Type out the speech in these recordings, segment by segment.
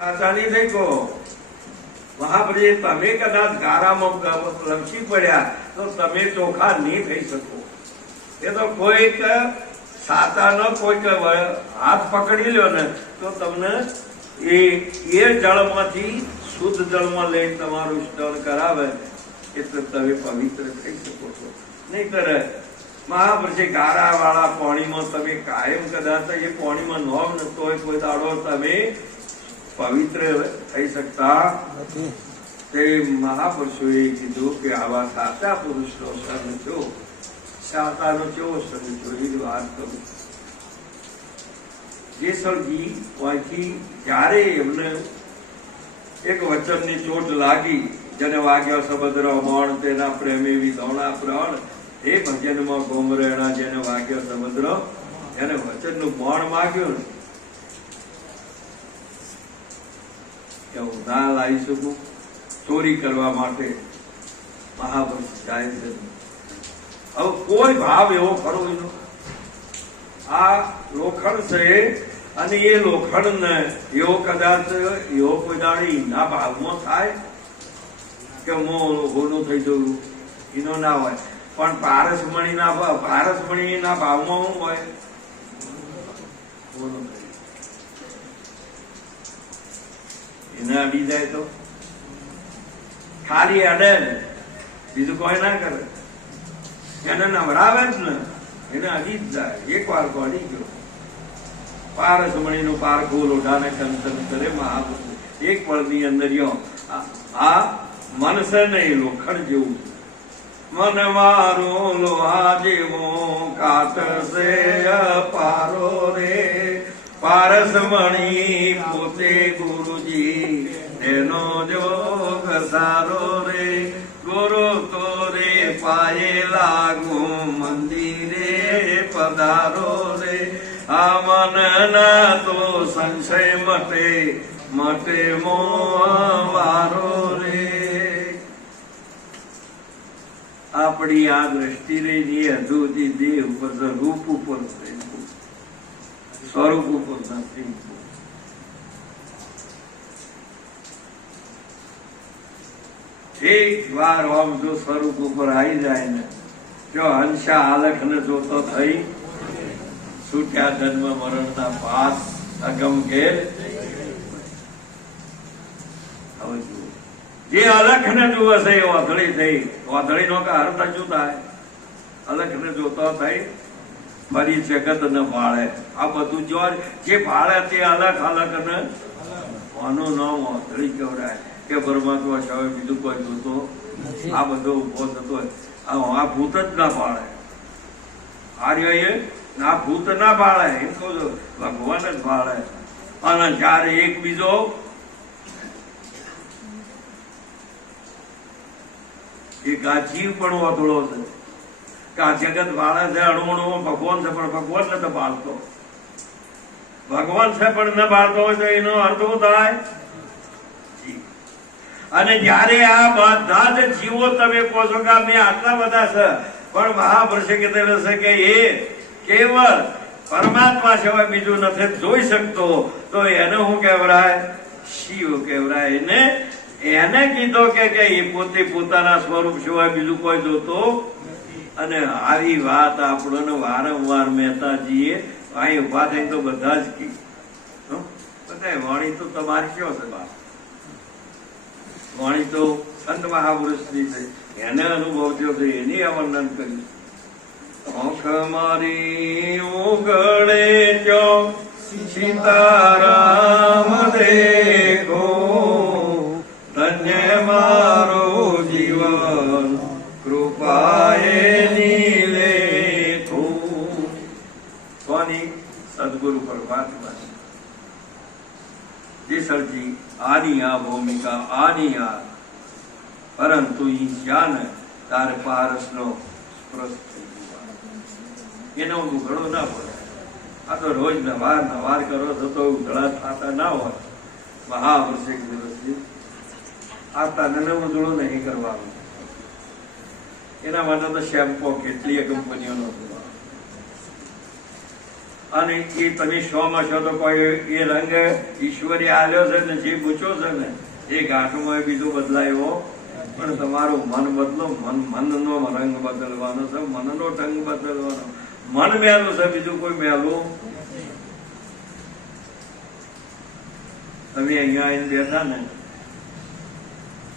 આસાની થઈ કહો મહાપ્રભુ તમે કદાચ ગારામાં લપસી પડ્યા તો તમે ચોખ્ખા નહીં થઈ શકો. એ તો કોઈક સાતાનો કોઈક હાથ પકડી લ્યો ને તો તમને એ જળમાંથી શુદ્ધ જળમાં લઈને તમારું સ્નાન કરાવે એટલે તમે પવિત્ર થઈ શકો છો. નહીતર મહાપ્રભુ ગારા વાળા પાણીમાં તમે કાયમ કદાચ એ પાણીમાં નોમ નતો હોય કોઈ દાડો તમે પવિત્ર થઈ શકતા નથી. તે મહાપુરુષોએ કીધું કે આવા સાચા પુરુષનો સંગ છો, સાતાનો કેવો સંગ છો એ વાત કરું. જેસલજી અહીંથી જ્યારે એમને એક વચનની ચોટ લાગી, જેને વાગ્યો સબદ્ર મણ તેના પ્રેમે વિધોણા પ્રણ, એ ભજનમાં ગોમરેણા જેને વાગ્યો સબદ્ર, એને વચનનું મણ માગ્યું ને કે હું ના લાવી શકું ચોરી કરવા માટે મહાપુરુષ જાય છે. હવે કોઈ ભાવ એવો ખરો એનો આ લોખંડ છે અને એ લોખંડ ને એવો કદાચ એવો કોઈ દાડી ના ભાવમાં થાય કે હું હોનું થઈ જવું એનો ના હોય. પણ પારસમણી ના ભાવમાં શું હોય? હોનું એને અડી જાય તો ખાલી અડે ને બીજું કોઈ ના કરે, એને નવરાવે જ ને એને અડી જ જાય. એક વાર તો અડી ગયો પારસમણી નું પારખું લોઢાને કંચન કરે મહાપુરુષ એક પળની અંદર આ મન છે ને એ લોખંડ જેવું છે. મન મારું લોહા જેવો કાટ છે પારો રે, પારસમણી પોતે ગુરુજી એનો જોગ સારો રે, ગુરુ તો રે પાયે લાગુ મંદિરે પધારો રે, આ મનના તો સંશય મટે મટે મોવારો રે. આપણી આ દ્રષ્ટિ રહી અધૂરી દેહ ઉપર રૂપ ઉપર સ્વરૂપ ઉપર નથી. એક વાર આમ જો સ્વરૂપ ઉપર આવી જાય ને, જો હંસા આલખ ને જોતો થઈ છૂટ્યા જન્મ મરણ ના પાસ અગમ ઘેર. હવે જુઓ જે અલખ ને જુએ છે એ વાધળી થઈ, વાધળી નો અર્થ શું થાય? અલખ ને જોતો થઈ ફરી જગત ને ભાળે. આ બધું જો જે ભાળે તે અલગ અલગ ને આનું નામ વાધળી કહેવાય કે પરમાત્મા સિવાય બીજું કોઈ જોતો આ બધો ઉભો થતો આ ભૂત જ ના ભાળે. આર્ય આ ભૂત ના ભાળે, એમ કહું છું ભગવાન જ ભાળે. અને જયારે એક બીજો એક આ જીવ પણ વાધળો છે કે આ જગત ભાળે છે અણુ ભગવાન છે પણ ભગવાન નથી ભાળતો. ભગવાન છે પણ ન ભાળતો હોય તો એનો અર્થ શું થાય? અને જયારે આ બધા જ જીવો તમે કહો છો કે મેં આટલા બધા છે, પણ મહાપુરુષે કીધેલું છે કે એ કેવળ પરમાત્મા સિવાય બીજું નથી જોઈ શકતો, તો એને શું કહેવાય? શિવ કહેવાય. એને કીધો કે એ પોતે પોતાના સ્વરૂપ સિવાય બીજું કોઈ જોતો. અને આવી વાત આપણને વારંવાર મહેતાજીએ અહીં ઉભા થઈને તો બધા જ કીધું. બધા વાણી તો તમારી કયો છે બાપ? વાણી તો સંત મહાપુરુષની છે, એને અનુભવ થયો છે, એની આ વર્ણન કર્યું. આંખ મારી ઉગડે ત્યો સીતારામ દેખો, ધન્ય મારું જીવન કૃપાએ નીલેખું. કોની? સદગુરુ પરમાત્મા. જેસલજી આની આ ભૂમિકા આની આ, પરંતુ ઈ જ્ઞાન તારે પારસનો સ્પર્શ થઈ ગયો એનો ઉઘડો ના પડે. આ તો રોજ નવાર કરો તો ઉઘડા થતા ના હોય. મહાપુરુષ એક દિવસ આ તનને ઉધળો નહીં કરવાનું, એના માટે તો શેમ્પો કેટલીય કંપનીઓનો અને એ તમે શોમાં છો તો કોઈ એ રંગ ઈશ્વરે આલ્યો છે ને જે પૂછો છે ને એ ગાંઠમાં બીજો બદલાયો પણ તમારું મન બદલો, મનનો રંગ બદલવાનો છે, મનનો ઢંગ બદલવાનો. મન મેલું છે, બીજું કોઈ મેલું. તમે અહીંયા આવીને બેઠા ને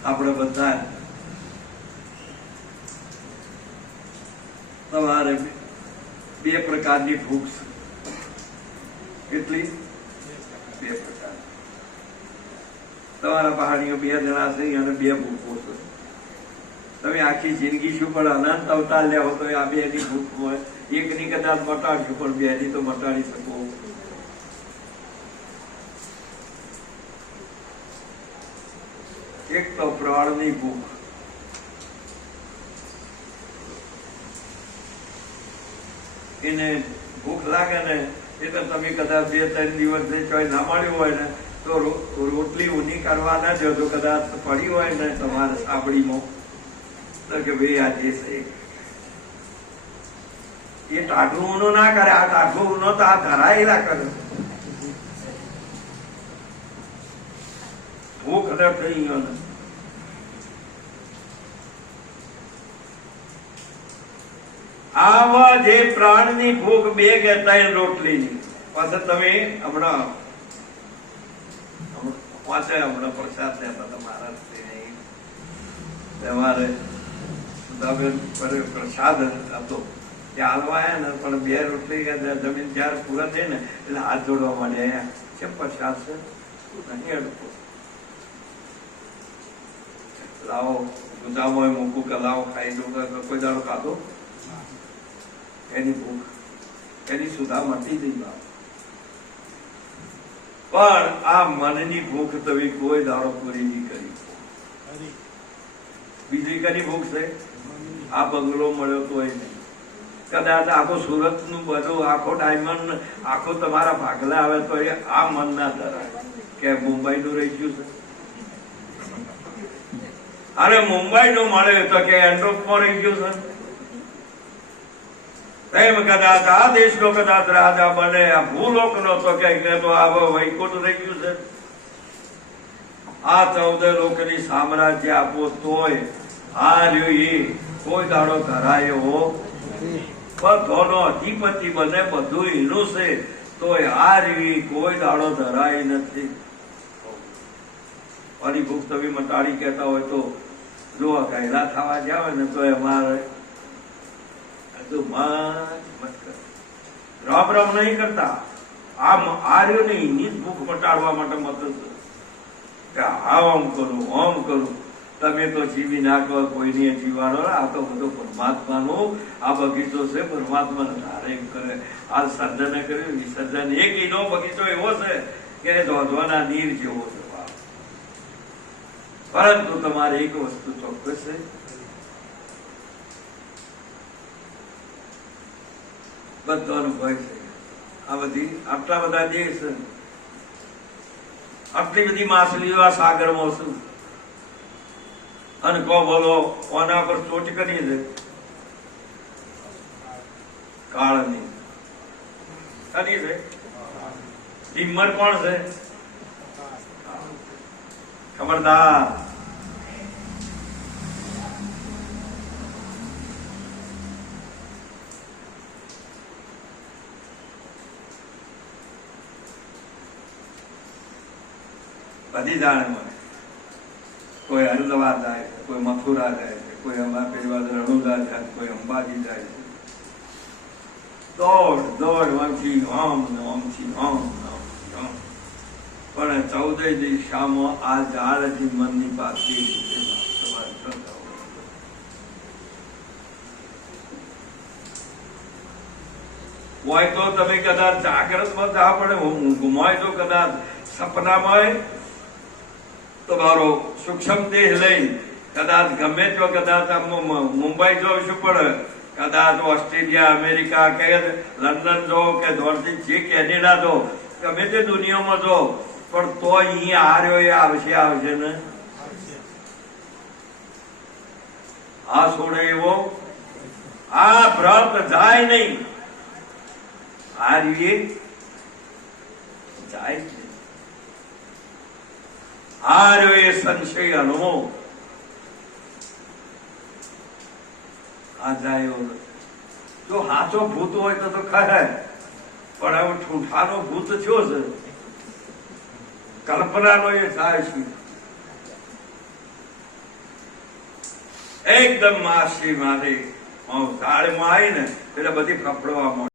આપણે બધા તમારે બે પ્રકારની ભૂખ છે. કેટલી? બે પ્રકાર. તમારા પહાડીઓ બે જણા છે અને બે ભૂખો છે. તમે આખી જિંદગી શું પણ અનંત અવતાર લેવો તો આ બે ની ભૂખ હોય. એકની કદાચ મટાડશું પણ બે ની તો મટાડી શકો. એક તો પ્રાણની ભૂખ, એને ભૂખ લાગે ને એટલે તમે કદાચ 2-3 દિવસ ચોય ના મળ્યું હોય ને તો રોટલી ઊની કરવા ના જતો. કદાચ પડી હોય ને તમારે સાબડીમાં તો કે ભાઈ આજે છે એ ટાઢું ઊનો ના કરે. આ ટાઢું ઊનો તો આ ધરાયેલા કરે. ભૂખ ને થઈ ગયો ને આવા જે પ્રાણની ભૂખ બે કે 3 રોટલીની. પાછળ તમે હમણાં પ્રસાદ લેતા તમારા તમારે પ્રસાદ હતો ત્યાં હાલવાયા ને પણ 2 રોટલી જમીન જયારે પૂરા થઈ ને એટલે હાથ જોડવા માંડ્યા. કેમ પ્રસાદ છે? નહીં અડકો. લાવો ગુદામાં મૂકું કે લાવો ખાઈ દો. કોઈ દાડો ખાધો? એની ભૂખ એની સુધા મટી જઈ. પણ આ મનની ભૂખ તમે કોઈ દાડો પૂરી નહીં કરી. બીજી કની ભૂખ છે? આ બંગલો મળ્યો તોય નહીં. કદાચ આખો સુરત નું બધું આખો ડાયમંડ આખો તમારા ભાગલા આવે તો આ મન ના ધરાય કે મુંબઈ નું રહી ગયું છે. અરે મુંબઈ નું મળે તો કે એન્ડ્રોપમાં રહી ગયું છે. એમ કદાચ આ દેશનો કદાચ રાજા બને, આ ભૂલોક નો તો કે તો આ વૈકુંઠ રહી ગયું છે. આ 14 લોકની સામ્રાજ્ય આપો તોય આ રહ્યું એ કોઈ દાડો ધરાય એવો બધોનો અધિપતિ બને, બધું એનું છે તોય આ રહ્યું કોઈ દાડો ધરાય નથી. અને ભૂખ તમે મટાડી કહેતા હોય તો જો ઘાયલા થવા જાવ ને તો અમારે રામ રામ નહીં કરતા. આમ આર્યો ને એની ભૂખ મટાડવા માટે મતલબ કે આમ કરું આમ કરું. તમે તો જીવી નાખો, કોઈને જીવાડો. આ તો બધું પરમાત્માનો આ બગીચો છે. પરમાત્મા ધારે એમ કરે. આ સર્જને કર્યું વિસર્જન. એક એનો બગીચો એવો છે કે ધોધવાના નીર જેવો છે. પરંતુ તમારે એક વસ્તુ ચોક્કસ છે, બધાનો ભય છે. આ બધી આટલા બધા દેશ, આટલી બધી માછલીઓ આ સાગરમાં શું અને કો બોલો કોના પર ચોટ કરી છે? કાળની કરી છે. હિમ્મત કોણ છે? ખબરદાર. બધી જાણે મને. કોઈ હરિદ્વાર જાય છે, કોઈ મથુરા જાય છે, કોઈ રણુદા જાય છે, કોઈ અંબાજી જાય છે. દોડ દોડ ઓમથી ઓમ ઓમથી ઓમ. પણ 14 દિશામાં આ ઝાડથી મનની પાછી હોય તો તમે કદાચ જાગ્રતમાં થા પડે, ઊંઘમાં તો કદાચ સપનામાં તમારો સૂક્ષ્મ દેહ લઈ કદાચ ગમે તો કદાચ મુંબઈ જવું પડે, કદાચ ઓસ્ટ્રેલિયા, અમેરિકા કે લંડન જો કે દોડથી જે કેનેડા જો ગમે તે દુનિયામાં જો, પણ તો અહીંયા હાર્યો એ આવશે ને. આ છોડે એવો આ ભ્રત જાય નહીં. આ રીતે જાય છે. આ રહ્યો એ સંશય અનુભવ. આ જાય એવો નથી. જો હાચો ભૂત હોય તો ખરે, પણ હવે ઠૂઠાનો ભૂત થયો છે, કલ્પનાનો એ થાય છે. એકદમ માસી મારી તાળમાં આવી ને એટલે બધી ફફડવા માંડી.